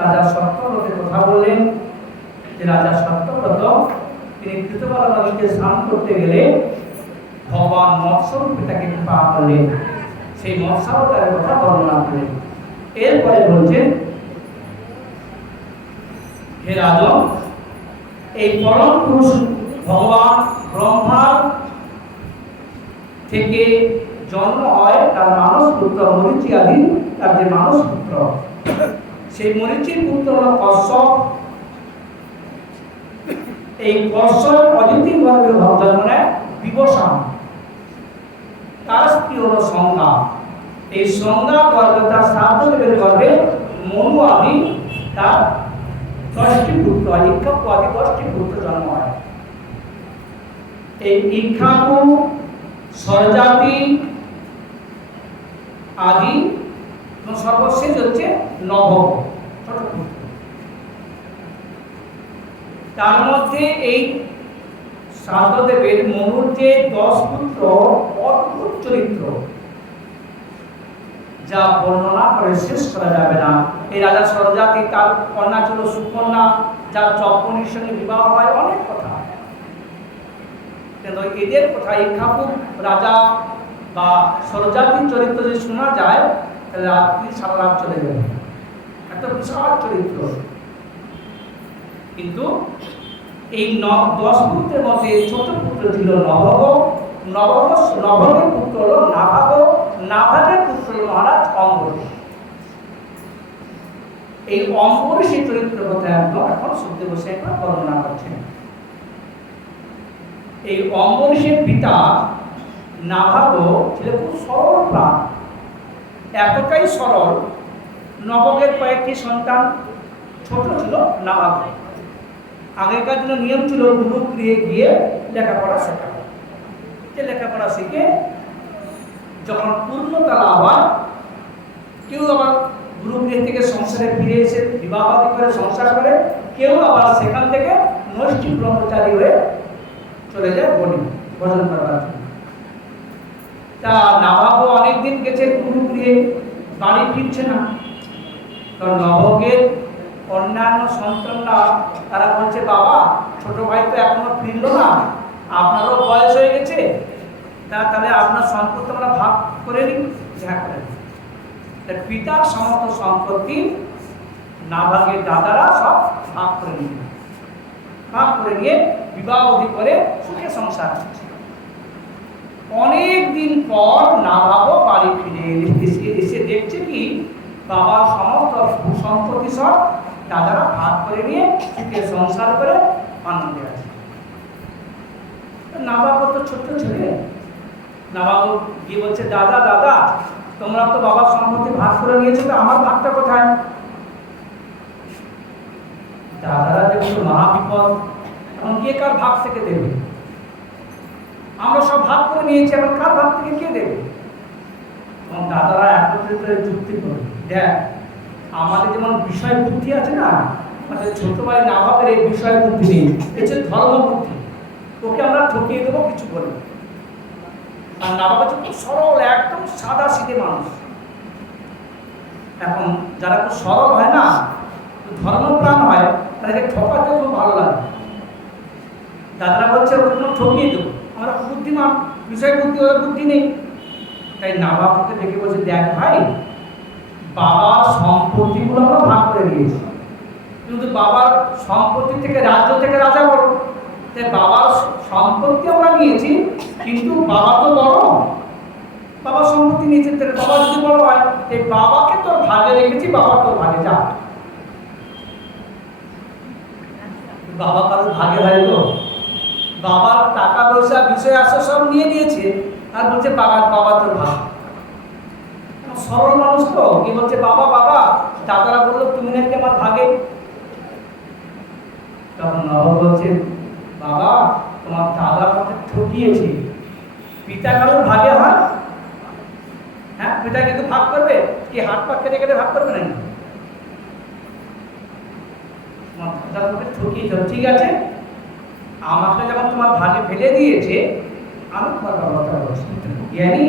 রাজা সত্যব্রতের কথা বললেন যে রাজা সত্যব্রত তিনি কৃতবালা নদীতে স্নান করতে গেলে ভগবান মৎস্যরূপে তাকে কৃপা করলেন, সেই মৎস্যাবতারের কথা বর্ণনা করলেন। এরপরে বলছেন, হে রাজন, এই পরম পুরুষ ভগবান ব্রহ্মার থেকে জন্ম হয় তার মানস পুত্র মরীচি আদি, তার যে মানস পুত্র, সেই মরীচির পুত্র হল কশ্যপ। এই কশ্যপ অদিতি গর্ভে জন্ম নেয় বিবস্বান, তার স্ত্রী হল সংজ্ঞা। এই সংজ্ঞা গর্ভে তার শ্রাদ্ধদেবের গর্ভে মনু আদি তার 10টি পুত্র, ইক্ষ্বাকু আদি 10টি পুত্র জন্ম হয়। এই ইক্ষ্বাকু, স্বরজাতি আদি এবং সর্বশেষ হচ্ছে নভ, ছোট পুত্র। তার মধ্যে এই শ্রাদ্ধদেবের মনুর যে 10 পুত্র অদ্ভুত চরিত্র, যা বর্ণনা করে শেষ করা যাবে না। এই রাজা স্বরজাতি, তার কন্যা ছিল সুকন্যা, যার চক্রনির সঙ্গে বিবাহ হয়, অনেক কথা। কিন্তু এদের কথা ইক্ষ্বাকু রাজা বা স্বরজাতির চরিত্র যদি শোনা যায় তাহলে রাত্রি সারা রাত চলে যাবে, এত বিশাল চরিত্র। কিন্তু এই 10 পুত্রের মধ্যে ছোট পুত্র ছিল নভগ। নভগের পুত্র হল নাভাগ, নাভাগের পুত্র হল মহারাজ অম্বরীশ। এই অম্বরীশের চরিত্রের কথা এখন শুনতে বসে একবার বর্ণনা করছেন। এই অম্বরীশের পিতা নাভাগ ছিল খুব সরল প্রাণ, এতটাই সরল, নভগের কয়েকটি সন্তান, ছোট ছিল নাভাগ। আগেকার দিনে নিয়ম ছিল গুরুগৃহে গিয়ে লেখাপড়া শেখানো, যে লেখাপড়া শিখে যখন পূর্ণতা লাভ হয়, কেউ আবার গুরুগৃহ থেকে সংসারে ফিরে এসে বিবাহ করে সংসার করে, কেউ আবার সেখান থেকে নৈষ্ঠিক ব্রহ্মচারী হয়ে চলে যায় ভজন করবার জন্য। তা নাভাগ অনেকদিন গেছে গুরুগৃহে, বাড়ি ফিরছে না। কারণ নভগের অন্যান্য সন্তানরা তারা বলছে, বাবা ছোট ভাই তো এখনো ফিরলো না, আপনারও বয়স হয়ে গেছে, তাহলে আপনার সম্পত্তি আমরা ভাগ করে নিই। যা করে পিতার সমস্ত সম্পত্তি নাভাগের দাদারা সব ভাগ করে নিল, ভাগ করে নিয়ে বিবাহ করে সুখে সংসার হচ্ছে। অনেক দিন পর নাভাগ বাড়ি ফিরে এসে দেখছে কি বাবার সমস্ত সম্পত্তি সব দাদারা ভাগ করে নিয়ে সুখে সংসার করে আনন্দে আছে। নাবাব তো ছোট্ট ছেলে, নাবাব গিয়ে বলছে, দাদা দাদা তোমরা তো বাবার সম্পত্তি ভাগ করে নিয়েছো, তো আমার ভাগটা কোথায়? দাদারা যেগুলো মহা বিপদ, এখন কে কার ভাগ থেকে দেবে? আমরা সব ভাগ করে নিয়েছি, এখন কার ভাগ থেকে কে দেবে? এবং দাদারা একত্রিত যুক্তি করবে, দেখ আমাদের যেমন বিষয় বুদ্ধি আছে না, আমাদের ছোট ভাই নাবাবের এই বিষয় বুদ্ধি নেই, এই যে ধর্ম বুদ্ধি, ওকে আমরা ঠকিয়ে দেবো কিছু বলে। আর নাবাব হচ্ছে খুব সরল, একদম সাদা সিধে মানুষ। এখন যারা খুব সরল হয় না, ধর্মপ্রাণ হয়, তাদেরকে ঠকাতে খুব ভালো লাগে। দাদারা বলছে ওকে কোনো ঠকিয়ে দেবো, আমরা বুদ্ধিমান, বিষয় বুদ্ধি, ওদের বুদ্ধি নেই। তাই নাবাবকে দেখে বলছে, দেখ ভাই বাবার সম্পত্তিগুলো আমরা ভাগ করে দিয়েছি, কিন্তু বাবার সম্পত্তি থেকে রাজ্য থেকে রাজা বড়, তাই বাবার সম্পত্তি আমরা নিয়েছি, কিন্তু বাবা তো বড়, বাবার সম্পত্তি নিয়েছে, তাহলে বাবা যদি বড় হয়, এই বাবাকে তোর ভাগে রেখেছি, বাবা তোর ভাগে যা। বাবা কারোর ভাগে হয় তো? বাবার টাকা পয়সা বিষয় আসে সব নিয়ে নিয়েছে, আর বলছে বাবা বাবা তোর ভাগ। সরল মানুষ তো, কি বলছে বাবা বাবা, দাদারা বললো তুমি নাকি আমার ভাগে। তখন নবাব বলছে, বাবা তোমার দাদা আমাকে ঠকিয়েছে, পিতা কারোর ভাগে হয়? হ্যাঁ, পিতা কিন্তু ভাগ করবে কি? হাত পা কেটে কেটে ভাগ করবে নাকি? তোমার দাদা তোমাকে ঠকিয়েছে, ঠিক আছে আমাকে যখন তোমার ভাগে ফেলে দিয়েছে, আমি তোমার ব্যবস্থা করছি। জ্ঞানী,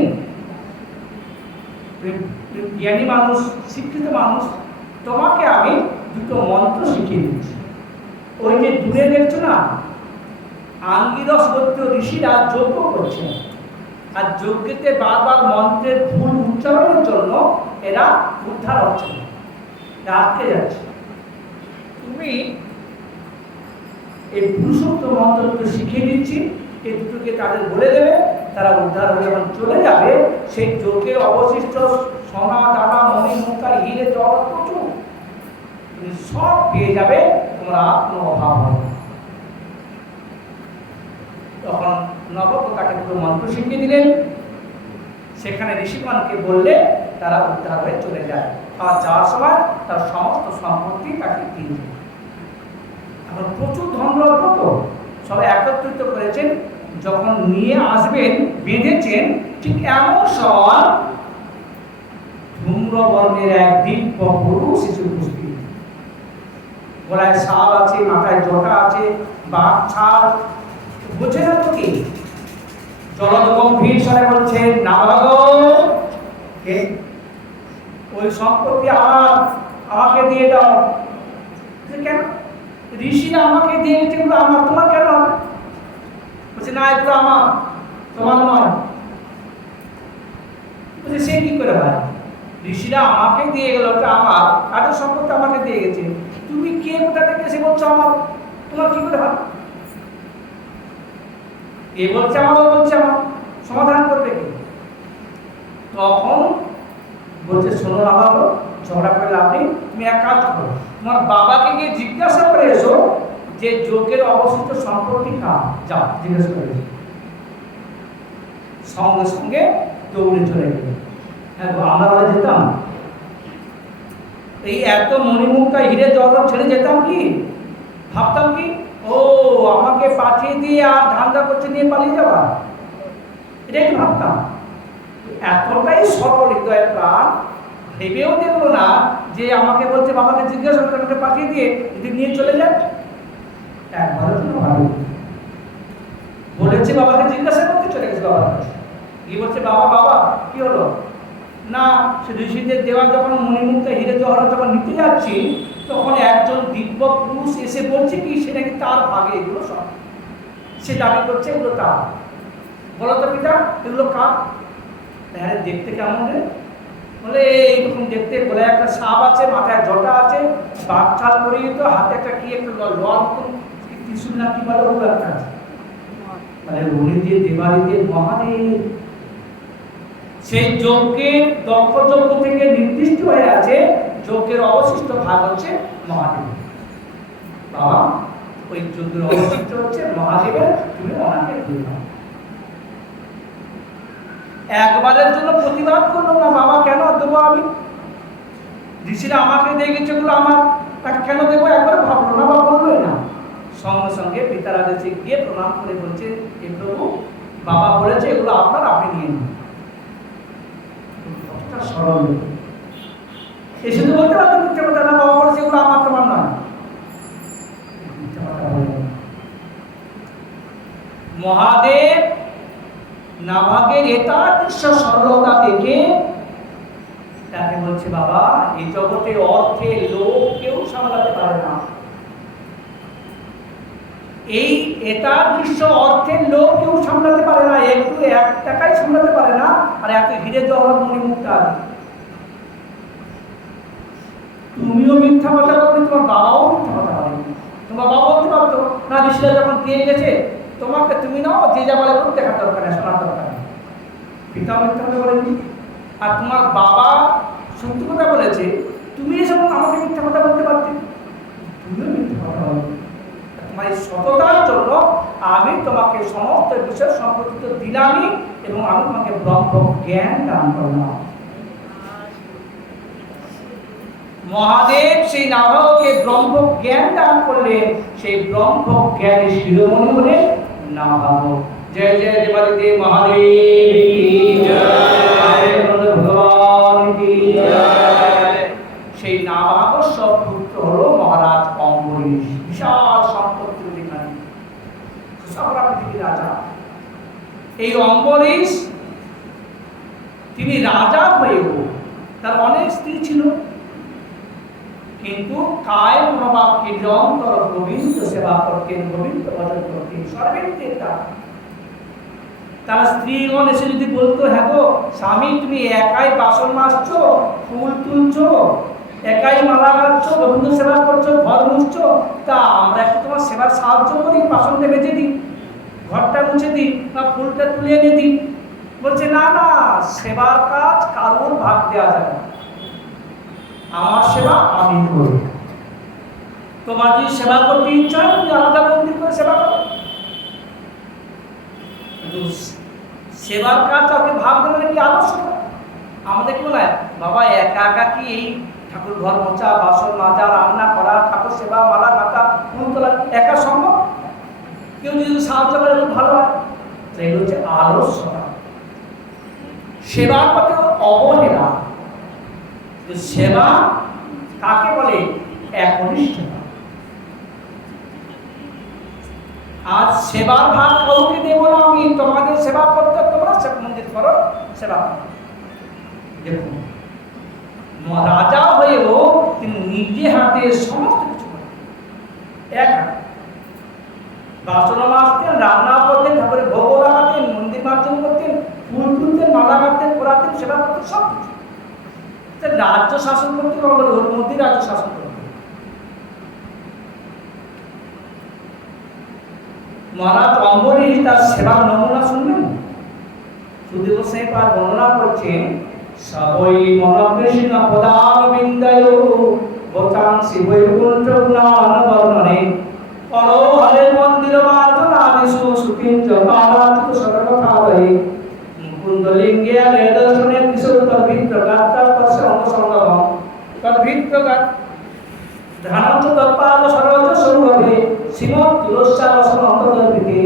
জ্ঞানী মানুষ, শিক্ষিত মানুষ, তোমাকে আমি দুটো মন্ত্র শিখিয়ে দিচ্ছি। ওই যে দূরে দেখছো না, আঙ্গিরস গোত্রীয় ঋষিরা যজ্ঞ করছেন, আর যজ্ঞেতে বারবার মন্ত্রের ভুল উচ্চারণের জন্য এরা উদ্ধার হচ্ছে না, আটকে যাচ্ছে। তুমি এই পুরুষোত্তম মন্ত্র দুটো শিখিয়ে দিচ্ছি, এই দুটোকে তাদের বলে দেবে, তারা উদ্ধার হয়ে যখন চলে যাবে, সেই যজ্ঞের অবশিষ্ট সোনা দানা মণি মুক্তা হিরে জগৎ প্রচুর তুমি সব পেয়ে যাবে, তোমার কোনো অভাব হবে। তখন নবাব তাকে দুটো মন্ত্র শিখিয়ে দিলেন, সেখানে ঋষিগণকে বললে তারা উদ্ধার হয়ে চলে যায়। আর যাওয়ার সময় তার সমস্ত সম্পত্তি তাকে দিয়ে দেয়। এখন প্রচুর ধনরত্ন তো সবাই একত্রিত করেছেন, যখন নিয়ে আসবেন বেঁধেছেন, ঠিক এমন সময় ধূম্রবর্ণের এক দিব্য পুরুষ শিশু উপস্থিত। গলায় শাল আছে, মাথায় জটা আছে, বাঘ ছাড়, বোঝে না তো কি? জলদ গম্ভীর স্বরে বলছে, নাবালক ওই সম্পত্তি আমাকে দিয়ে দাও। কেন? ঋষিরা আমাকে দিয়ে গেছে, এগুলো আমার, তোমার কেন হবে? বলছে না, এগুলো আমার, তোমার নয়। বলছে সে কি করে হয়? ঋষিরা আমাকে দিয়ে গেল, ওটা আমার, কাদের সম্পত্তি আমাকে দিয়ে গেছে, তুমি কে কোথা থেকে এসে বলছো আমার, তোমার কি করে হয়? এ বলছে আমার, ও বলছে আমার, সমাধান করবে কি? তখন বলছে, শোনো বাবা, ঝগড়া করে লাভ নেই, তুমি এক কাজ করো, তোমার বাবাকে গিয়ে জিজ্ঞাসা করে এসো যে যজ্ঞের অবশিষ্ট সম্পত্তি কার, যাও জিজ্ঞাসা করে এসো। সঙ্গে সঙ্গে দৌড়ে চলে গেল। হ্যাঁ, আমরা বলে যেতাম, এই এত মণিমুক্তা হিরে জগৎ ছেড়ে যেতাম কি? ভাবতাম কি ও আমাকে পাঠিয়ে দিয়ে আর ধান্দা করতে নিয়ে পালিয়ে যাওয়া, এটাই ভাবতাম। এতটাই সরল হৃদয়ের প্রাণ, ভেবেও দেখলো না যে আমাকে বলছে বাবাকে জিজ্ঞাসা করে আমাকে পাঠিয়ে দিয়ে যদি নিয়ে চলে যায়। একবারও তো ভালো বলেছে, বাবাকে জিজ্ঞাসা করতে চলে গেছে বাবার কাছে, গিয়ে বলছে বাবা বাবা কি হলো না, সে ঋষিদের দেওয়া যখন মণিমুক্তা হিরে জহরত যখন নিতে যাচ্ছি, তখন একজন দিব্য পুরুষ এসে বলছে কি সে নাকি তার ভাগে এগুলো সব, সে দাবি করছে এগুলো তার। বলো তো পিতা এগুলো কার? হ্যাঁ, দেখতে কেমন রে? বলে এইরকম দেখতে, বলে একটা সাপ আছে, মাথায় জটা আছে, বাঘ ছাল পরিহিত, হাতে একটা কি একটা লোয়ার মতন ত্রিশূল না কি বলে, ওগুলো একটা আছে। মানে রণিদের দেবারিদের মহাদেব সেই যজ্ঞের দক্ষ যজ্ঞ থেকে নির্দিষ্ট হয়ে আছে, যজ্ঞের অবশিষ্ট ভাগ হচ্ছে মহাদেব। বাবা ওই যজ্ঞের অবস্থিত হচ্ছে মহাদেবের, তুমি ওনাকে দিয়ে দাও। একবারের জন্য প্রতিবাদ করলো না, বাবা কেন দেবো আমি, ঋষিরা আমাকে দিয়ে গেছে এগুলো আমার, তাকে কেন দেবো, একবার ভাবলো না বা বললোই না। সঙ্গে সঙ্গে পিতার আদেশে গিয়ে প্রণাম করে বলছে, এ প্রভু বাবা বলেছে এগুলো আপনার, আপনি নিয়ে নিন। কতটা সরল, এ শুধু বলতে পারতো মিথ্যে কথা, না বাবা বলেছে এগুলো আমার, তোমার নয়। মহাদেব নাভাগের এতাদৃশ সরলতা দেখে তাকে বলছে, বাবা এই জগতে অর্থে লোভ কেউ সামলাতে পারে না, এই এতাদৃশ অর্থের লোভ কেউ সামলাতে পারে না, একটু 1 টাকাই সামলাতে পারে না, আর এত হিরে জহরত মণিমুক্তা। তুমিও মিথ্যা কথা বলবে, তোমার বাবাও মিথ্যা কথা বলেন। তোমার বাবা বলতে পারতো না, ঋষিরা যখন দিয়ে গেছে তোমাকে তুমি নাও, যে যা বলে করতে দেখার দরকার নেই, শোনার দরকার নেই। পিতা মিথ্যা কথা বলেনি, আর তোমার বাবা সত্য কথা বলেছে, তুমি এসব আমাকে মিথ্যা কথা বলতে পারতে, তুমিও মিথ্যা কথা বলবে। তোমার এই সততার জন্য আমি তোমাকে সমস্ত বিষয় সম্পর্কিত দিলামই, এবং আমি তোমাকে ব্রহ্ম জ্ঞান দান করলাম। মহাদেব সেই নাভাগকে ব্রহ্ম জ্ঞান দান করলেন, সেই ব্রহ্ম জ্ঞানের শিরোমণি হলেন নাভাগ। জয় জয় দেবাদিদেব মহাদেব কি জয়, ভগবান কি জয়। সেই নাভাগ পুত্র হলো মহারাজ অম্বরীশ, বিশাল সম্পত্তির অধিকারী, সকল পৃথিবীর রাজা। এই অম্বরীশ তিনি রাজা হয়েও তার অনেক স্ত্রী ছিল, কিন্তু কায় মনোভাবকে নিরন্তর গোবিন্দ সেবা করতেন, গোবিন্দ ভজন করতেন, সর্বেন্দ্রের তার স্ত্রীগণ এসে যদি বলতো, হ্যাঁ গো স্বামী তুমি একাই বাসন মাজছো, ফুল তুলছো, একাই মালা গাচ্ছ, গোবিন্দ সেবা করছো, ঘর মুছছো, তা আমরা একটু তোমার সেবার সাহায্য করি, বাসনটা বেজে দিই, ঘরটা মুছে দিই, বা ফুলটা তুলে এনে দিই। বলছে না না, সেবার কাজ কারোর ভাগ দেওয়া যাবে না, আমার সেবা আমি করি। তোমার যদি সেবা করতে ইচ্ছা হয় তুমি আলাদা মন্দির করে সেবা করো, কিন্তু সেবার কাজ কাউকে ভাগ দেবে কি আবশ্যক? আমাদের কি মনে হয় বাবা একা একা কি এই ঠাকুর ঘর মোছা, বাসন মাজা, রান্না করা, ঠাকুর সেবা, মালা গাঁথা, ফুল তোলা একা সম্ভব? কেউ যদি সাহায্য করে খুব ভালো হয়। এগুলো হচ্ছে আলস্যতা, সেবার পথে অবহেলা। সেবা কাকে বলে? একনিষ্ঠতা। আজ সেবার ভাগ কাউকে দেব না আমি, তোমাদের সেবা করতে, তোমরা মন্দির করো, সেবা করো। দেখুন রাজা হয়েও তিনি নিজে হাতে সমস্ত কিছু করেন, এক হাতে বাসন মাজতেন, রান্না করতেন, ঠাকুরের ভোগ লাগাতেন, মন্দির মার্জন করতেন, ফুল তুলতেন, মালা গাঁথতেন, পড়াতেন, সেবা করতেন, সব কিছু। রাজ্য শাসন করতে পারবেন, ওর মধ্যে রাজ্য শাসন করতে। মহারাজ অম্বরীশ তার সেবার নমুনা শুনবেন। সুদেব গোস্বামী পাদ বর্ণনা করছেন, সবই মনকৃষ্ণ পদারবিন্দয় বচাংসি বৈকুণ্ঠ গুণান বর্ণনে পরহরে মন্দির মার্জনাদিষু সুকিঞ্চ পারাচিত সর্বকালয়ে মুকুন্দলিঙ্গে বেদর্শনে কিশোর তদ্ভিত্রগাত্রা স্পর্শ অঙ্গসঙ্গম তদ্ভিত্রগাত ধ্যানঞ্চ তৎপাদ সরোজ সৌরভে শ্রীমৎ তুলস্যাবসন অন্তর্গতে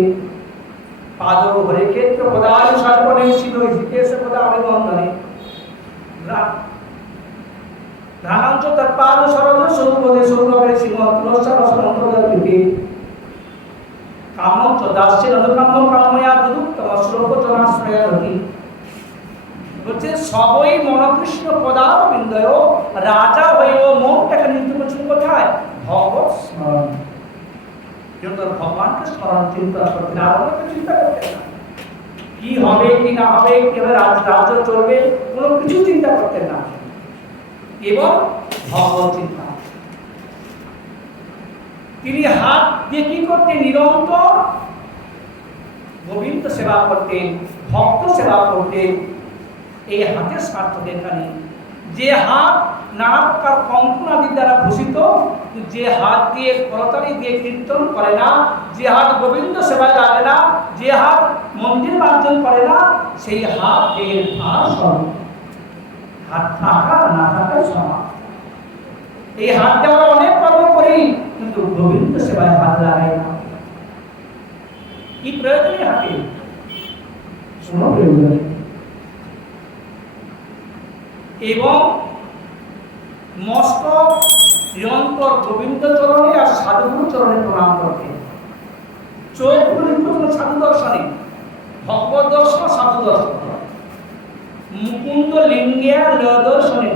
পাদ হরে ক্ষেত্র পদায় সর্বনে শিল হিতেশ পদা অভিবন্দনে ধ্যানঞ্চ তৎপাদ সরোজ সৌরভে সৌরভে শ্রীমৎ তুলস্যাবসন অন্তর্গতে কামঞ্চ দাস্যের অনুকাম্য কাময়া দুদুক্তম শ্লোক জনাশ্রয়তি। বলছে সবই মনকৃষ্ণ পদারবিন্দয়, রাজা হয়েও মনটাকে নিযুক্ত করছেন কোথায়? ভগবত স্মরণ। কিন্তু ভগবানকে স্মরণ চিন্তা করতেন, আর অনেক চিন্তা করতেন না, কি হবে কি না হবে, কিভাবে রাজ্য চলবে, কোনো কিছু চিন্তা করতেন না, এবং ভগবত চিন্তা। তিনি হাত দিয়ে কি করতেন? নিরন্তর গোবিন্দ সেবা করতেন, ভক্ত সেবা করতেন। এই হাতের সার্থক এখানে, যে হাত নানা প্রকার কঙ্কনাদি দ্বারা ভূষিত, যে হাত দিয়ে করতালি দিয়ে কীর্তন করে না, যে হাত গোবিন্দ সেবায় লাগে না, যে হাত মন্দির মার্জন করে না, সেই হাত দেহের ভার সমান। হাত থাকা না থাকাই সমান। এই হাত দিয়ে আমরা অনেক কর্ম করি, কিন্তু গোবিন্দ সেবায় হাত লাগাই না। কি প্রয়োজনে হাতে? কোনো প্রয়োজন নেই। এবং মস্তক নিরন্তর গোবিন্দ চরণে আর সাধুগুরু চরণে প্রণাম করতে। চোখ গুলি সাধু দর্শনে, ভগবত দর্শন সাধু দর্শন, মুকুন্দ লিঙ্গে দর্শনে।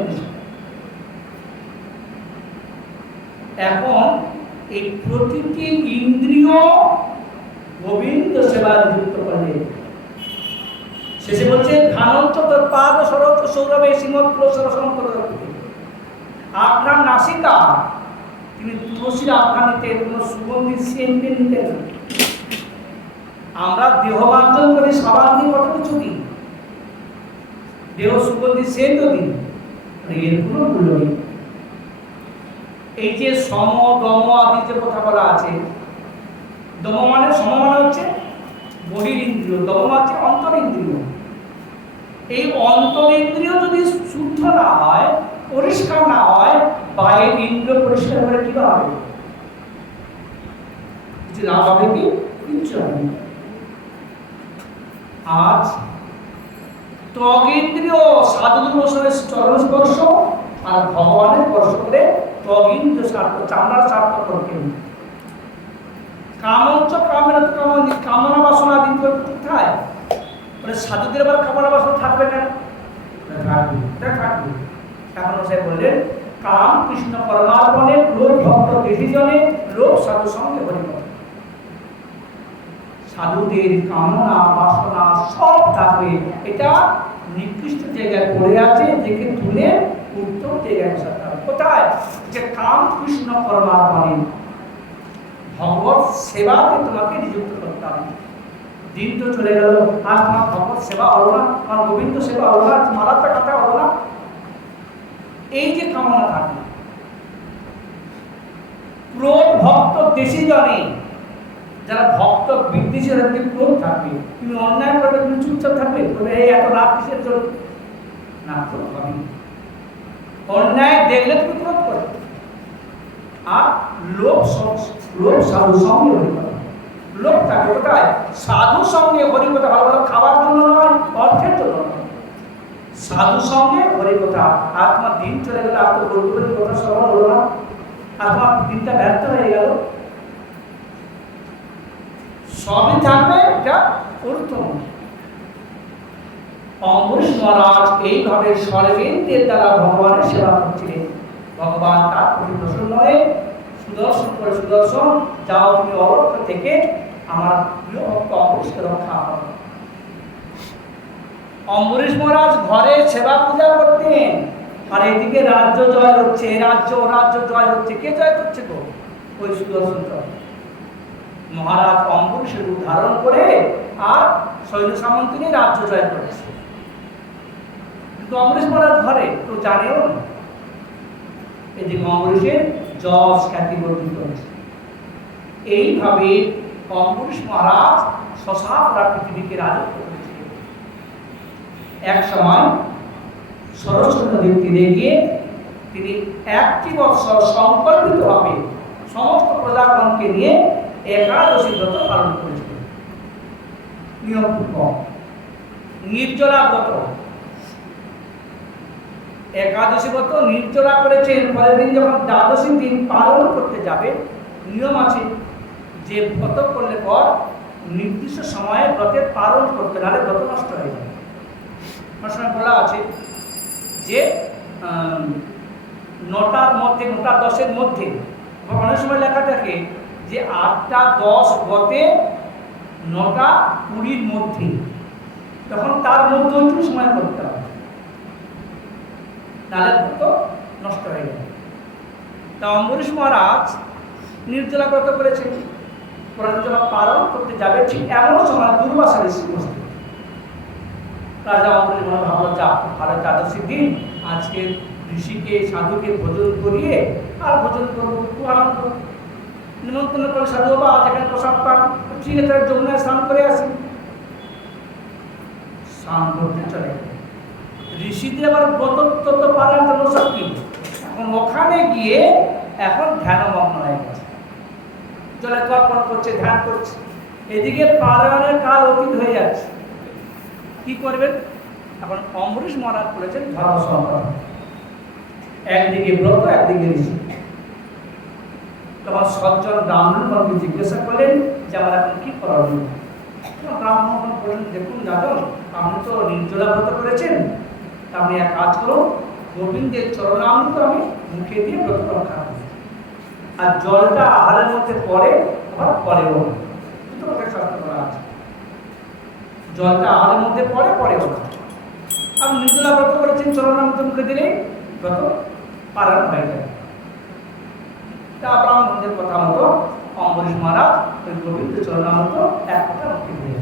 এখন এই প্রতিটি ইন্দ্রিয় গোবিন্দ সেবা যুক্ত করলে, শেষে বলছে ঘানন্ত তোর পাদ সরচ সৌরভে শ্রীমৎ সরসন্ত। আপনার নাসিকা তিনি তুলসীর আভা নিতেন, কোনো সুগন্ধি সেন্ট নিতেন। আমরা দেহ মার্জন করে সাবান দিয়ে কত কিছু দিই, দেহ সুগন্ধি সেন্টও দিই, এর কোনো মূল্য নেই। এই যে সম দম আদি যে কথা বলা আছে, দম মানে সম মানে হচ্ছে বহির ইন্দ্রিয়, দম আছে অন্তর ইন্দ্রিয়। এই অন্তর ইন্দ্রিয় যদি শুদ্ধ না হয়, পরিষ্কার না হয়, বাইরের ইন্দ্রিয় পরিষ্কার করে কি হবে? যে লাভ হবে কি? কিচ্ছু হবে না। আজ ত্বক ইন্দ্রিয় সাধুগুরু চরণ স্পর্শ আর ভগবানের স্পর্শ করে ত্বক ইন্দ্রিয় স্বার্থ, চামড়ার স্বার্থ করতে। কামঞ্চ কামের কামনা বাসনা দিন কোথায়? বলে সাধুদের আবার কামনা বাসনা থাকবে কেন? থাকবে। এখন সে বললেন কাম কৃষ্ণ পরমাত্মনে, লোক ভক্ত বেশিজনে, লোক সাধু সঙ্গে হরিপদ। সাধুদের কামনা বাসনা সব থাকবে, এটা নিকৃষ্ট জায়গায় পড়ে আছে, যেকে তুলে উত্তম জায়গায় বসাতে হবে। কোথায়? যে কাম কৃষ্ণ পরমাত্মনে, ভগবত সেবাতে তোমাকে নিযুক্ত করতে হবে। দিন তো চলে গেল, আজ তোমার ভগবত সেবা হলো না, আমার গোবিন্দ সেবা হলো না, মারাত্মক কথা হলো না। এই যে কামনা থাকে, ক্রোধ ভক্ত দেশি জনে, যারা ভক্ত বিদ্বেষী ক্রোধ থাকবে, তুমি অন্যায় করবে, তুমি চুপচাপ থাকবে, তবে এই এত রাত কিসের জন্য না? ক্রোধ হবে। অন্যায় দেখলে তুমি ক্রোধ করবে। আর লোক সাধু সঙ্গে হরিকথা, লোক থাকে কোথায়? সাধু সঙ্গে হরিকথা। ভালো ভালো খাবার জন্য নয়, অর্থের জন্য নয়, সাধু সঙ্গে হরিকথা। আর তোমার দিন চলে গেল, আর তো গল্পের কথা স্মরণ হলো না, আর তোমার দিনটা ব্যর্থ হয়ে গেল। সবই থাকবে, এটা উত্তম। অম্বরীশ মহারাজ এইভাবে সর্বেন্দ্রের দ্বারা ভগবানের সেবা করছিলেন। ভগবান তার প্রতি প্রসন্ন হয়ে সুদর্শন করে, সুদর্শন যাও তুমি অবরক্ষ থেকে আমার প্রিয় ভক্ত অম্বরীশকে রক্ষা করো। অম্বরীশ মহারাজ ঘরে সেবা পূজা করতেন, আর এদিকে রাজ্য জয় হচ্ছে, রাজ্য জয় হচ্ছে। কে জয় করছে গো? ওই সুদর্শন জয়। মহারাজ অম্বরীশের রূপ ধারণ করে আর সৈন্য সামন্ত নিয়ে রাজ্য জয় করেছে। কিন্তু অম্বরীশ মহারাজ ঘরে তো জানেও না। এদিকে অম্বরীশের যশ খ্যাতি বর্ধিত হয়েছে। এইভাবে অম্বরীশ মহারাজ শশাপরা পৃথিবীকে রাজত্ব করেছিলেন। এক সময় সরস্বতী নদীর তীরে গিয়ে তিনি 1টি বৎসর সংকল্পিতভাবে সমস্ত প্রজাগণকে নিয়ে একাদশী ব্রত পালন করেছিলেন। নিয়মপূর্বক নির্জলা ব্রত, একাদশী ব্রত নির্জলা করেছেন। পরের দিন যখন দ্বাদশী দিন পালন করতে যাবে, নিয়ম আছে যে ব্রত করলে পর নির্দিষ্ট সময়ে ব্রতের পালন করতে, নাহলে ব্রত নষ্ট হয়ে যায়। আমার সময় বলা আছে যে 9টার মধ্যে, 9টা 10-এর মধ্যে, অনেক সময় লেখা থাকে যে 8টা 10 গতে 9টা 20-র মধ্যে, তখন তার মধ্যে একটু সময় করতে হবে, তাহলে ব্রত নষ্ট হয়ে যাবে। তা অম্বরীশ মহারাজ নির্জলা ব্রত করেছেন। যখন পালন করতে যাবে ঠিক এমন সময় দুর্বাসা ঋষি উপস্থিত। রাজা অম্বরীশ মহারাজ ভাবল, যা ভালো দ্বাদশী দিন, আজকে ঋষিকে সাধুকে ভোজন করিয়ে আর ভোজন করবো, খুব আনন্দ। নিমন্ত্রণ করে সাধু বাবা আজ এখানে প্রসাদ পান, ঠিক আছে যমুনায় স্নান করে আসি। স্নান করতে চলে ঋষিদের আবার ব্রতত্ব পারার জন্য শক্তি, এখন ওখানে গিয়ে এখন ধ্যানমগ্ন হয়ে গেছে, জলে তর্পণ করছে, ধ্যান করছে। এদিকে পারায়ণের কাল অতীত হয়ে যাচ্ছে, কি করবেন? এখন অম্বরীশ মহারাজ করেছেন ধর্ম সংকট, একদিকে ব্রত একদিকে ঋষি। তখন সজ্জন ব্রাহ্মণগণকে জিজ্ঞাসা করলেন যে আমার এখন কি করা উচিত? ব্রাহ্মণগণ বললেন, দেখুন যাদব, আপনি তো নির্জলা ব্রত করেছেন, আপনি এক কাজ করুন, গোবিন্দের চরণামৃত আমি মুখে দিয়ে ব্রত রক্ষা করি, আর জলটা আহারের মধ্যে পড়ে আবার পরেও দুটো কথা শাস্ত্র করা আছে, জলটা আহারের মধ্যে পড়ে পরেও। আপনি নির্জলা ব্রত করেছেন, চরণামৃত মুখে দিলেই ব্রত পালন হয়ে যায়। তা ব্রাহ্মণদের কথা মতো অম্বরীশ মহারাজ ওই গোবিন্দ চরণামৃত এক কথা মুখে দিয়ে,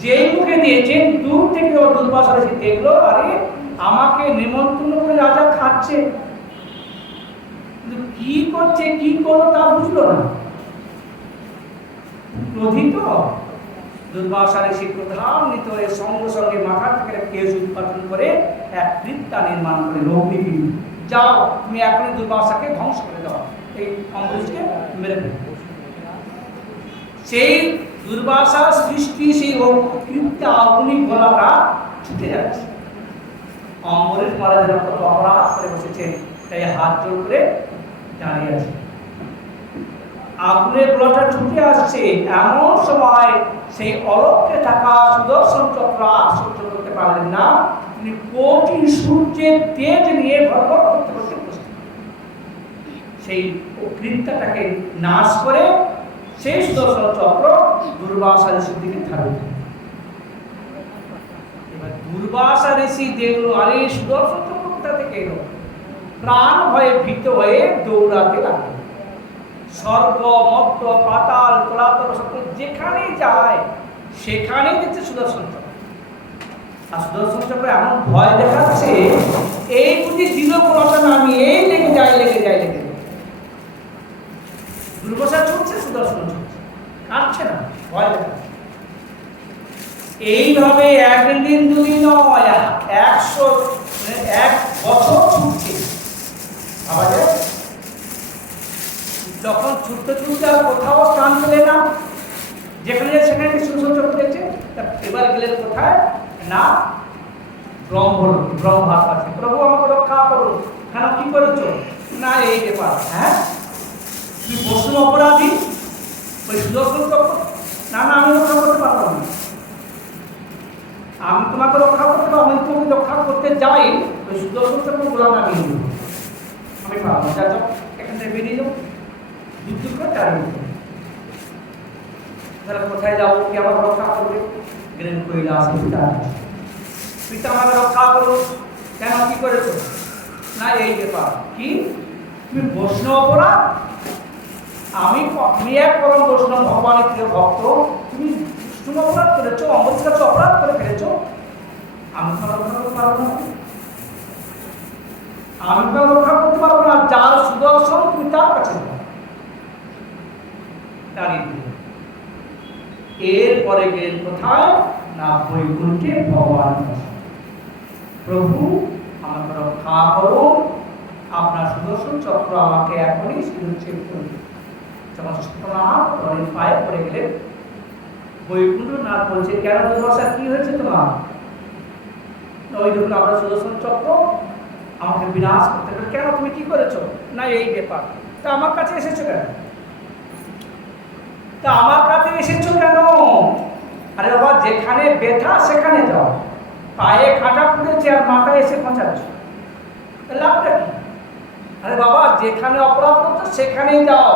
যেই মুখে দিয়েছেন দূর থেকে ও দুর্বাসা ঋষি দেখলো, আরে আমাকে নিমন্ত্রণ করে রাজা খাচ্ছে, কিন্তু কি করছে কি করলো তা বুঝলো না, ক্রোধিত। দুর্বাসা ঋষি ক্রোধান্বিত হয়ে সঙ্গে সঙ্গে মাথা থেকে কেশ উৎপাদন করে এক কৃত্যা নির্মাণ করে অগ্নিকে, যাও তুমি এখনই দুর্বাসাকে ধ্বংস করে দাও, এই অম্বরীশকে মেরে ফেলো। সেই দুর্বাসা সৃষ্টি সেই কৃত্যা অগ্নি গোলাটা ছুটে যাচ্ছে, অম্বরীশ মহারাজের অপরাধ করে বসেছে, তাই হাত জোর করে দাঁড়িয়ে আছে। আগুনের গোলাটা ছুটে আসছে, এমন সময় সেই অলক্ষ্যে থাকা সুদর্শন চক্র আর সহ্য করতে পারলেন না, তিনি কোটি সূর্যের তেজ নিয়ে ভরভর করতে করতে বসলেন, সেই কৃত্যাটাকে নাশ করে সেই সুদর্শন চক্র দুর্বাসা ঋষির দিকে ধাবিত। এবার দুর্বাসা ঋষি দেখলো, আরে সুদর্শন চক্র কোথা থেকে এলো, প্রাণ ভয়ে ভীত হয়ে দৌড়াতে লাগলো। স্বর্গ মর্ত পাতাল তলাতল সকল যেখানেই যায় সেখানেই দেখছে সুদর্শন চক্র, আর সুদর্শন চক্র এমন ভয় দেখাচ্ছে, এই বুঝি দিল কোনটা নামিয়ে এই লেগে যায় লেগে যায় লেগে যায়। দুর্বাসা ছুটছে, সুদর্শন ছুটছে, কাটছে না, ভয় দেখাচ্ছে। এইভাবে একদিন দুদিন নয়, 100 বছর ছুটছে। আবার যখন ছুটতে ছুটতে আর কোথাও স্থান পেলে না, যেখানে সেখানে সুদর্শন চক্র দেখছে, এবার গেলেন কোথায় না ব্রহ্মার কাছে। প্রভু আমাকে রক্ষা করুন, কেন কি করেছ? না এই ব্যাপার, হ্যাঁ তুমি বৈষ্ণব অপরাধী, ওই সুদর্শন চক্র, না না আমি রক্ষা করতে পারবো না, আমি তোমাকে রক্ষা করতে পারবো, আমি তোমাকে রক্ষা করতে যাই, ওই সুদর্শন চক্র গোলাম নামিয়ে দেবো, আমি পারবো, যা যাও এখান থেকে বেরিয়ে যাও, যুদ্ধ করে চালিয়ে দেবো। তাহলে কোথায় যাবো, কি আমাকে রক্ষা করবে? গেলেন কৈলাস, পিতা আমাকে রক্ষা করুন, কেন কি করেছো? না এই ব্যাপার, কি তুমি বৈষ্ণব অপরাধ, আমি এক পরম বৈষ্ণব ভগবানের প্রিয় ভক্ত, তুমি বৈষ্ণব অপরাধ করেছো, অমৃত কাছে অপরাধ করে ফেলেছো, আমি তো রক্ষা করতে পারবো না, আমি তো রক্ষা করতে পারবো না, যার সুদর্শন তুমি তার কাছে দাঁড়িয়ে দিল। এরপরে গেলেন কোথায় না বৈকুণ্ঠে ভগবান, প্রভু আমাকে রক্ষা করুন, আপনার সুদর্শন চক্র আমাকে এখনই শিরোচ্ছেদ করুন। যখন সত্যনাথ পায়ে পড়ে গেলেন, বৈকুণ্ঠনাথ বলছে, কেন দুর্বাসা কি হয়েছে তোমার? ওই দেখুন আপনার সুদর্শন চক্র আমাকে বিনাশ করতে হবে, কেন তুমি কি করেছো? না এই ব্যাপার, তা আমার কাছে এসেছো কেন? তা আমার কাছে এসেছো কেন? আরে বাবা, যেখানে ব্যথা সেখানে যাও, পায়ে কাঁটা পড়েছে আর মাথায় এসে পৌঁছাচ্ছ, লাভটা কি? আরে বাবা, যেখানে অপরাধ করছো সেখানেই যাও,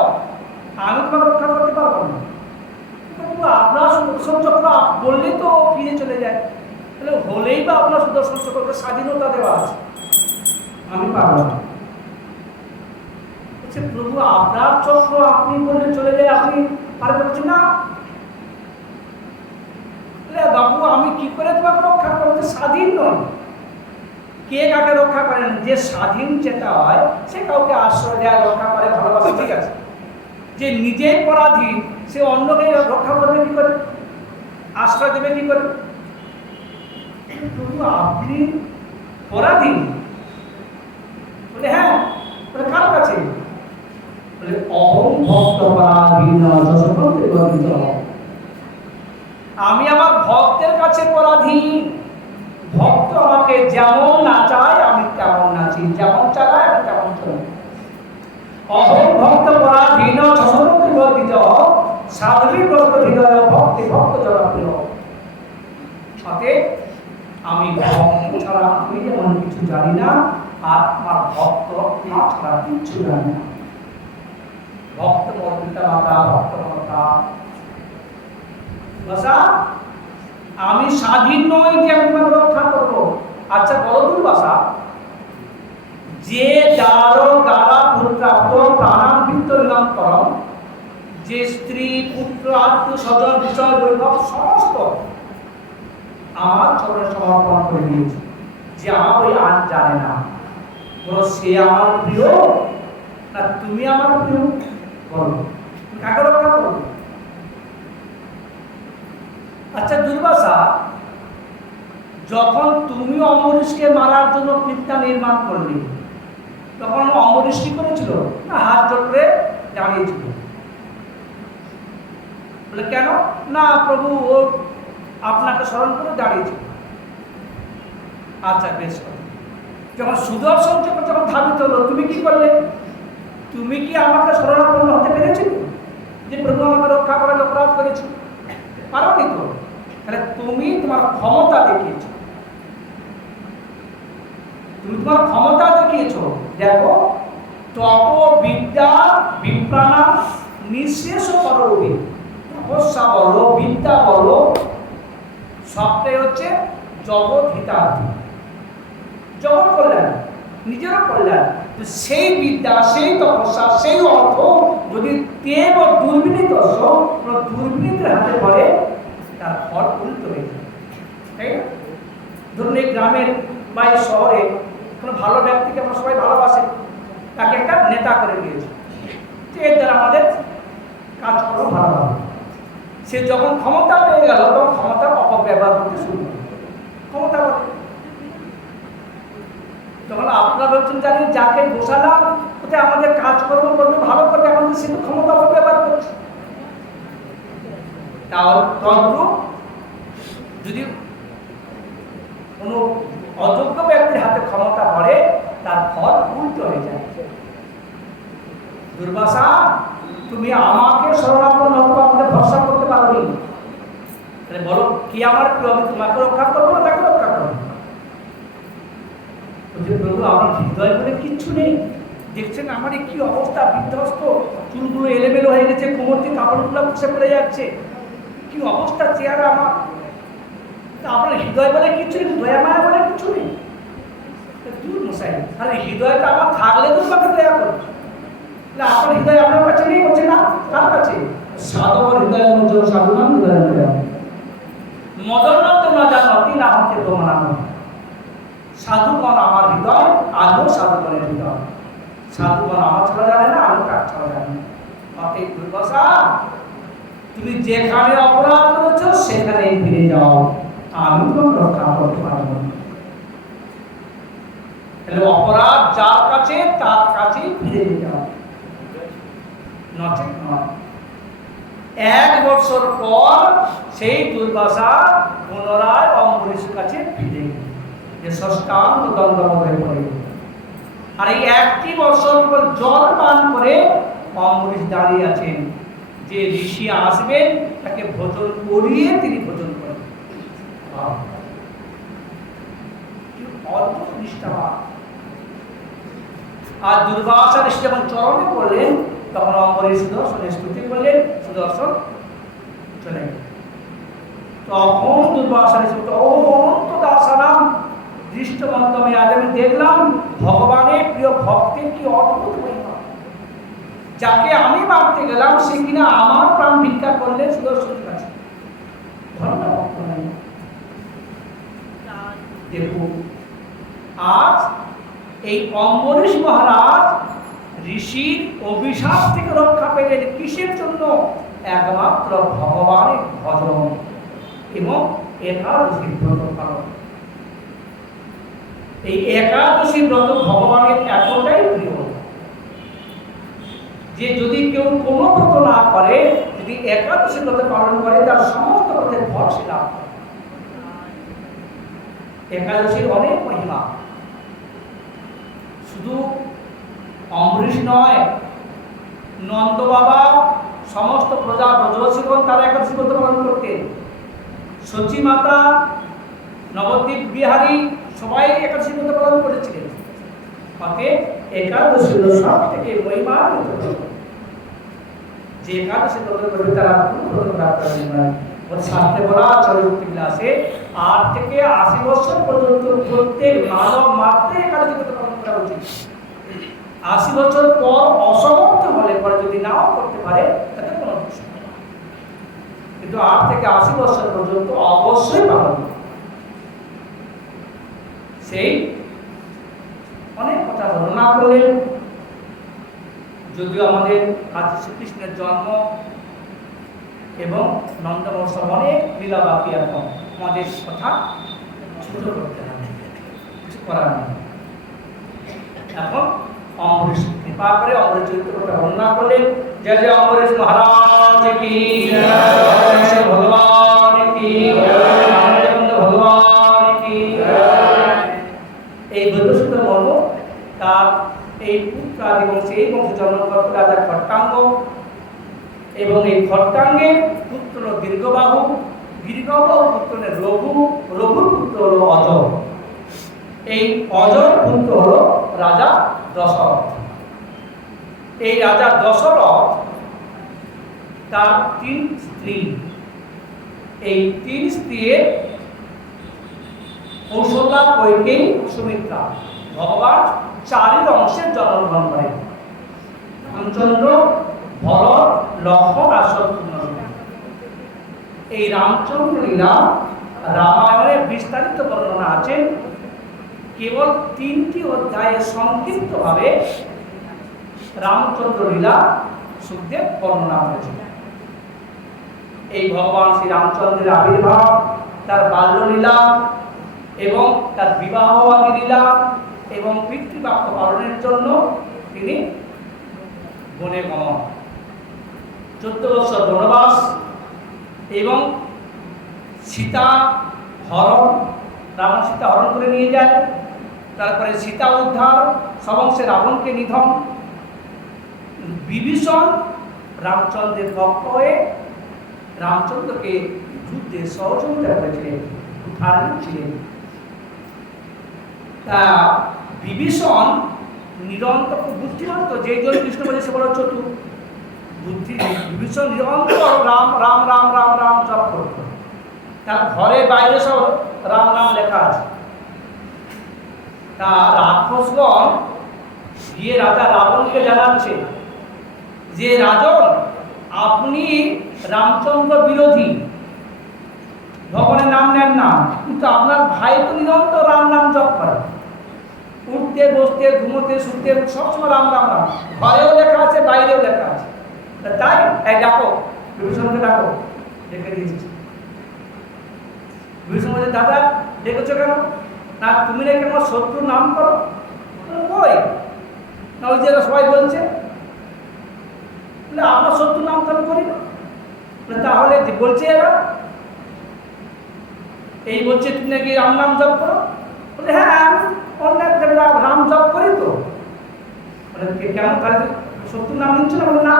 আমি তোমাকে রক্ষা করতে পারবো না। কিন্তু আপনার সুদর্শন চক্র বললেই তো ফিরে চলে যায়, তাহলে হলেই বা আপনার সুদর্শন চক্রকে স্বাধীনতা দেওয়া আছে, আমি পারবো না। প্রভু আপনার চক্র আপনি বললে চলে যায়, আপনি পারবেন না? বাবু আমি কি করে তোমাকে রক্ষা করতে? স্বাধীন নয়, কে কাকে রক্ষা করেন? যে স্বাধীন চেতা হয় সে কাউকে আশ্রয় দেয়, রক্ষা করে, ভালোবাসে, ঠিক আছে। যে নিজেই পরাধীন সে অন্যকে রক্ষা করবে কি করে, আশ্রয় দেবে কি করে? প্রভু আপনি পরাধীন? বলে হ্যাঁ। বলে কার কাছে? বলে অহং ভক্ত পরাধীন যশোপন্তে গর্বিত। আমি আমার ভক্তের কাছে পরাধীন। ভক্ত আমাকে যেমন নাচায় আমি তেমন নাচি, যেমন চালায় আমি তেমন চলি। অহং ভক্ত পরাধীন যশোপন্তে গর্বিত সাধবী ব্রত হৃদয় ভক্তি ভক্ত জনপ্রিয়। অতএব আমি ভক্ত ছাড়া আমি যেমন কিছু জানি না, আর আমার ভক্ত না ছাড়া কিছু জানি না। ভক্ত মর্মিতা মাতা ভক্ত মাতা বসা আমি স্বাধীন নই যে আমি তোমাকে রক্ষা করবো। আচ্ছা বলো দুর্বাসা, যে যারো দ্বারা পুত্রাপ্ত প্রাণাবৃত্ত নিরন্তরম, যে স্ত্রী পুত্র আত্মীয় স্বজন বিষয় বৈভব সমস্ত আমার চরণে সমর্পণ করে দিয়েছে, যে আমার ওই আজ জানে না, বলো সে আমার প্রিয় না তুমি আমার প্রিয়? বলো কাকে রক্ষা করবো? আচ্ছা দুর্বাসা, যখন তুমি অম্বরীশকে মারার জন্য কৃত্যা নির্মাণ করলে, তখন অম্বরীশ কি করেছিল? না হাত জোট করে দাঁড়িয়েছিল। বলে কেন? না প্রভু ও আপনাকে স্মরণ করে দাঁড়িয়েছিল। আচ্ছা বেশ কথা। যখন সুদর্শন চক্র যখন ধাবিত হলো, তুমি কি করলে? তুমি কি আমাকে শরণাপন্ন হতে পেরেছিলে? যে প্রভু আমাকে রক্ষা করার অপরাধ করেছিল? পারোনি তো। তাহলে তুমি তোমার ক্ষমতা দেখিয়েছ, তুমি তোমার ক্ষমতা দেখিয়েছ। দেখো, তপ বিদ্যা বিপ্রাণা নিঃশেষ করবে। তপস্যা বলো, বিদ্যা বলো, সবটাই হচ্ছে জগৎ হিতার্থী, জগৎ কল্যাণ, নিজেরও কল্যাণ। তো সেই বিদ্যা, সেই তপস্যা, সেই অর্থ যদি তেব দুর্বিনীত দুর্বিনীতের হাতে পড়ে, তার ফল উল্টো হয়ে যায়, তাই না? ধরুন এই গ্রামের বা এই শহরে কোনো ভালো ব্যক্তিকে আমরা সবাই ভালোবাসে, তাকে একটা নেতা করে দিয়েছে যে এর দ্বারা আমাদের কাজকর্ম ভালো হবে। সে যখন ক্ষমতা পেয়ে গেল, তখন ক্ষমতার অপব্যবহার করতে শুরু করে। ক্ষমতা বলে তখন আপনারা বলছেন জানি যাকে বসালাম ওতে আমাদের কাজকর্ম করবে, ভালো করবে, আমাদের সে ক্ষমতা অপব্যবহার করছে। তাহলে তদ্রূপ যদি কোনো অযোগ্য ব্যক্তির হাতে ক্ষমতা পড়ে, তার ফল উল্টো হয়ে যায়। দুর্বাসা, তুমি আমাকে শরণাপন্ন অথবা আমাকে ভরসা করতে পারোনি, তাহলে বলো কি আমার প্রিয়? আমি তোমাকে রক্ষা করবো না তাকে রক্ষা করবো? প্রভু আমার হৃদয় বলে কিচ্ছু নেই, দেখছেন আমার কি অবস্থা, বিধ্বস্ত, চুলগুলো এলোমেলো হয়ে গেছে, কোমর থেকে কাপড়গুলো বসে পড়ে যাচ্ছে, কি অবস্থা চেহারা আমার। আপনার হৃদয় বলে কিচ্ছু নেই, দয়া মায়া বলে কিচ্ছু নেই। দূর মশাই, তাহলে হৃদয়টা আমার থাকলে তো তোমাকে দয়া করবে। আপনার হৃদয় আপনার কাছে নেই, বলছে না কার কাছে? সাধক হৃদয় সাধুনাম হৃদয় মদন্নত না জানতি না হতে তোমার সাধুগণ আমার হৃদয়, আজও সাধুগণের হৃদয়। সাধুগণ আমার ছাড়া জানে না, আমি কার ছাড়া জানি না। অতএব দুর্বাসা, তুমি যেখানে অপরাধ করেছো সেখানে ফিরে যাও, আমি তো রক্ষা করতে পারবো না। তাহলে অপরাধ যার কাছে তার কাছেই ফিরে যাও, নচেত নয়। 1 বছর পর সেই দুর্বাসা পুনরায় অম্বরীশের কাছে ফিরে গেল, যে ষষ্ঠাঙ্গ দণ্ডবোধ হয়ে পড়ে। আর এই 1 বছর পর জল পান করে অম্বরীশ দাঁড়িয়ে আছেন, যে ঋষি আসবেন তাকে ভোজন করিয়ে তিনি ভোজন করেন। অদ্ভুত নিষ্ঠাবান। আর দুর্বাসা ঋষি যখন চরণে পড়লেন, তখন অম্বরীশ সুদর্শনের স্তুতি করলেন, সুদর্শন চলে গেল। তখন দুর্বাসা ঋষি ও অনন্ত দাসানাম দৃষ্টমন্তমে, আজ আমি দেখলাম ভগবানের প্রিয় ভক্তের কি অদ্ভুত মহিমা। যাকে আমি মারতে গেলাম সে কিনা আমার প্রাণ ভিক্ষা করলেন সুদর্শনের কাছে। ধন্যবাদ। দেখুন, আর এই অম্বরীশ মহারাজ ঋষির অভিশাপ থেকে রক্ষা পেলেন কিসের জন্য? একমাত্র ভগবানের ভজন এবং একাদশীর ব্রত পালন। এই একাদশী ব্রত ভগবানের এতটাই প্রিয় যে যদি কেউ কোনো ব্রত না করে, যদি একাদশী ব্রত পালন করে, তার সমস্ত ব্রতের ফল সে লাভ করে। একাদশীর অনেক মহিমা, শুধু অম্বরীশ নয়, নন্দ বাবা সমস্ত প্রজা ব্রজবশীগণ তারা একাদশী ব্রত পালন করতেন। সচী মাতা, নবদ্বীপ বিহারী সবাই একাদশী ব্রত পালন করেছিলেন। অতএব একাদশী হল সব থেকে মহিমান্বিত ব্রত। যে একাদশী ব্রত করবে তারা কোনো ব্রত লাভ করবেন না। শাস্ত্রে বলা চরিত্র বিলাসে 8 থেকে 80 বছর পর্যন্ত প্রত্যেক মানব মাত্রে একাদশী ব্রত পালন করা উচিত। 80 বছর পর অসমর্থ হলে পরে যদি নাও করতে পারে তাতে কোনো দোষ নেই, কিন্তু 8 থেকে 80 বছর পর্যন্ত অবশ্যই পালন করবে। সেই অনেক কথা বর্ণনা করলেন। যদিও আমাদের আজ শ্রীকৃষ্ণের জন্ম এবং নন্দমোৎসব অনেক লীলা বাকি, এখন আমাদের কথা ছোট করতে হবে, কিছু করার নেই। এখন অম্বরীশ কৃপা করে অম্বরীশ চরিত্রটা বর্ণনা করলেন। জয় জয় অম্বরীশ মহারাজ কি জয়, ভগবান কি জয়, ভগবান কি জয়। এই বৈদসূত মর্ম তার এই পুত্র আদি বংশে এই বংশে জন্মগ্রহণ করে রাজা খট্টাঙ্গ, এবং এই খট্টাঙ্গের পুত্র দীর্ঘবাহু, দীর্ঘবাহু পুত্র রঘু, রঘুর পুত্র হল অজয়, এই অজয় পুত্র হল রাজা দশরথ। এই রাজা দশরথ তার 3 স্ত্রী, এই 3 স্ত্রীর কৌশল্যা, কৈকেয়ী, সুমিত্রা, ভগবান 4 অংশের জন্মগ্রহণ করেন। রামচন্দ্র, ভরত, লক্ষ্মণ আর শত্রুঘ্ন। এই রামচন্দ্র লীলা রামায়ণে বিস্তারিত বর্ণনা আছে। কেবল 3টি অধ্যায়ে সংক্ষিপ্তভাবে রামচন্দ্র লীলা সুখদেব বর্ণনা হয়েছে। এই ভগবান শ্রী রামচন্দ্রের আবির্ভাব, তার বাল্যলীলা এবং তার বিবাহ আদি লীলা এবং পিতৃবাক্য পালনের জন্য তিনি বনে গমন, 14 বছর বনবাস এবং সীতা হরণ, রাবণ সীতা হরণ করে নিয়ে যায়, তারপরে সীতা উদ্ধার, সবংশে রাবণকে নিধন। বিভীষণ রামচন্দ্রের পক্ষ হয়ে রামচন্দ্রকে যুদ্ধে সহযোগিতা করেছিলেন, উদ্ধার ছিলেন। তা বিভীষণ নিরন্তর বুদ্ধিমন্ত, যেই জন কৃষ্ণ বলে সে বড় চতুর বুদ্ধি। বিভীষণ নিরন্তর রাম রাম রাম রাম রাম জপ করত, তার ঘরে বাইরে সব রাম রাম লেখা আছে। তা রাক্ষসগণ গিয়ে রাজা রাবণকে জানাচ্ছে যে রাজন, আপনি রামচন্দ্র বিরোধী, ভগবানের নাম নেন না, কিন্তু আপনার ভাই তো নিরন্তর রাম নাম জপ করে, উঠতে বসতে ঘুমোতে শুতে সবসময় রাম রাম রাম, ঘরেও লেখা আছে বাইরেও লেখা আছে। তাই এই ডাকো, বিভীষণকে ডাকো। ডেকে দিয়েছি। বিভীষণ বলছে, দাদা ডেকেছো কেন? না তুমি নাকি আমার শত্রুর নাম করো। কই না, ওই যে সবাই বলছে। আমার শত্রুর নাম তো আমি করি না। তাহলে বলছে এরা, এই বলছে তুমি নাকি রাম নাম জপ করো। বলে হ্যাঁ আমি অনেক রাম জপ করি তো। কেমন তাহলে শত্রুর নাম নিচ্ছ না? বলে না।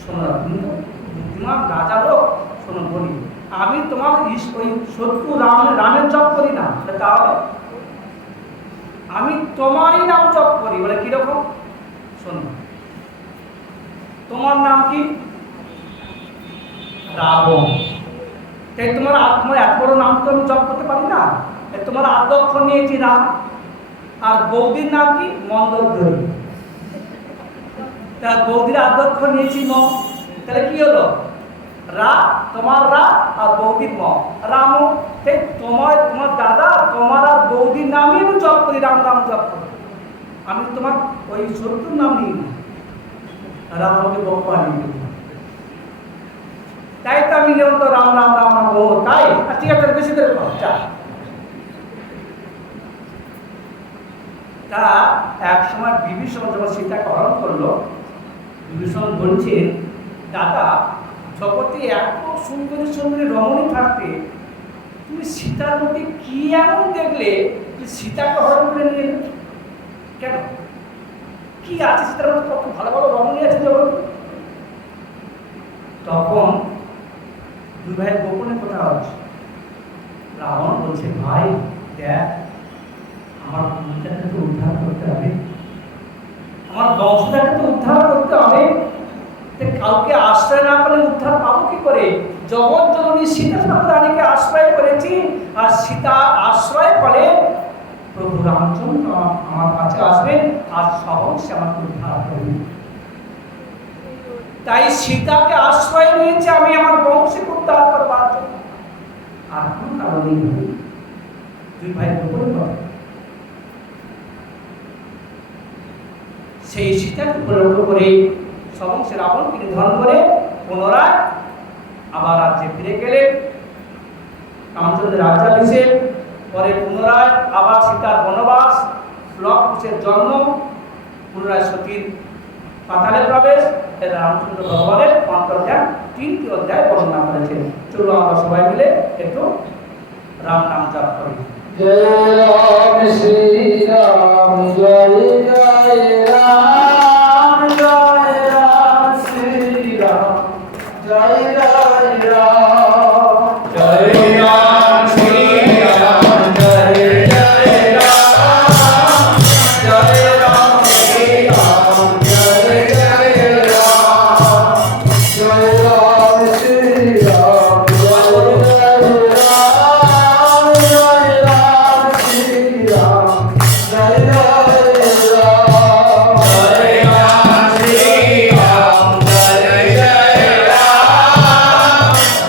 শোনো, তুমি তো বুদ্ধিমান রাজা লোক, শোনো বলি, আমি তোমার ওই শত্রু রামের জপ করি না। তাহলে আমি তোমারই নাম জপ করি। বলে কিরকম? শোনো, তোমার নাম কি? রাবণ। তাই তোমার এত বড় নাম তো আমি জপ করতে পারি না। তোমার আদ্যক্ষর নিয়েছি রাম, আর বৌদির নাম কি? মন্দোদরী। তা বৌদির আদ্যক্ষর নিয়েছি ম, তাহলে কি হলো? রা তোমার রা আর বৌদির ম রামু। তোমার তোমার দাদা তোমার আর বৌদির নামই আমি জপ করি, রাম রাম জপ করি। আমি তোমার ওই শত্রুর নাম নিই না, রাম আমাকে বক্ষ আনিয়ে। তাই তো আমি যেমন তো রাম রাম রাম রাম ও তাই। ঠিক আছে, বেশি করে তা এক সময় বিভীষণ যখন সীতাকে হরণ করলো, বিভীষণ বলছে, দাদা জগতে এত সুন্দরী সুন্দরী রমণী থাকতে তুমি সীতার মধ্যে কি এমন দেখলে যে সীতাকে হরণ করে নিয়ে এলে? কেন, কি আছে সীতার মধ্যে? কত ভালো ভালো রমণী আছে জগৎ। তখন দুই ভাই গোপনে কথা হচ্ছে। রাবণ বলছে, ভাই দেখ, আমার ভূমিটাকে তো উদ্ধার করতে হবে, আমার বংশটাকে তো উদ্ধার করতে হবে। কাউকে আশ্রয় না করলে উদ্ধার পাবো কি করে? জগৎ জননী সীতা ঠাকুরানীকে আশ্রয় করেছি, আর সীতা আশ্রয় করে প্রভু রামচন্দ্র আমার কাছে আসবেন আর সহজে আমাকে উদ্ধার করবেন। তাই সীতাকে আশ্রয় নিয়েছে আমি আমার বংশকে উদ্ধার করবার জন্য, আর কোন কারণেই নয়। দুই ভাই গোপন করে সেই সীতাকে উপলব্ধ করে সমস্ত রাবণকে নিধন করে পুনরায় আবার রাজ্যে ফিরে গেলেন। রামচন্দ্র রাজ্যাভিষেক পরে পুনরায় আবার সীতার বনবাস, লবকুশের জন্ম, পুনরায় সতীর পাতালে প্রবেশ। রামচন্দ্র ভগবানের অন্তর্ধান 3টি অধ্যায় বর্ণনা করেছেন। চলো আমরা সবাই মিলে একটু রাম নাম জপ করি। জয় রাম শ্রী রাম, জয় জয় রাম, জয় রাম শ্রী রাম, জয় জয় রাম, জয় রাম শ্রী রাম, জয় জয় রাম, জয় রাম শ্রী রাম, জয় জয় রাম, জয় রাম শ্রী রাম, জয় জয় রাম, জয় রাম শ্রী রাম, জয় জয় রাম, জয় রাম শ্রী রাম, জয় জয় রাম,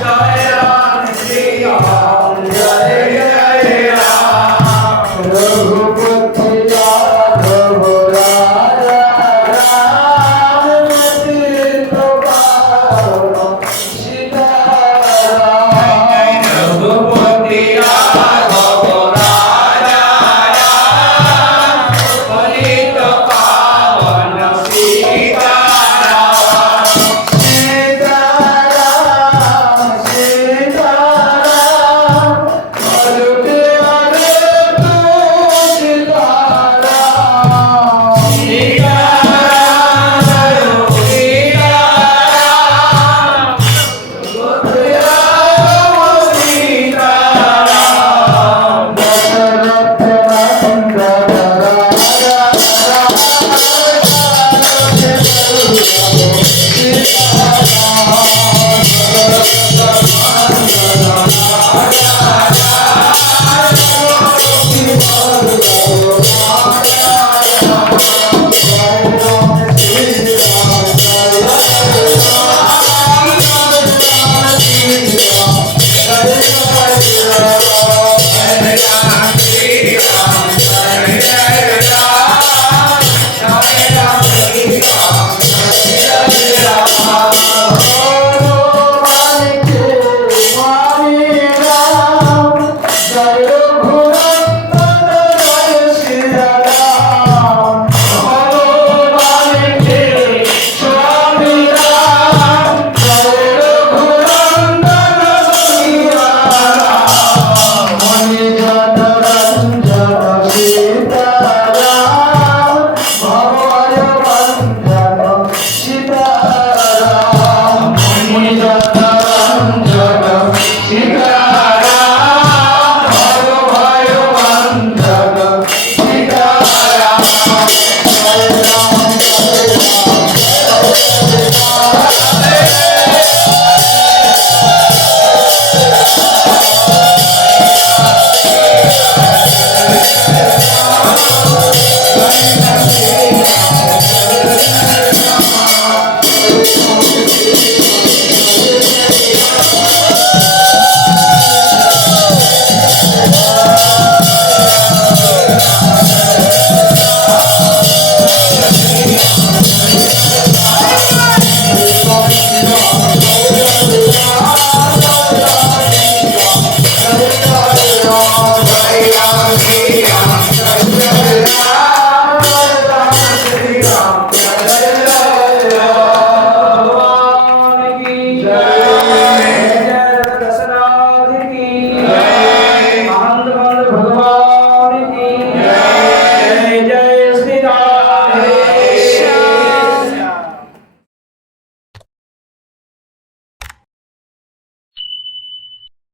জয় ভগবান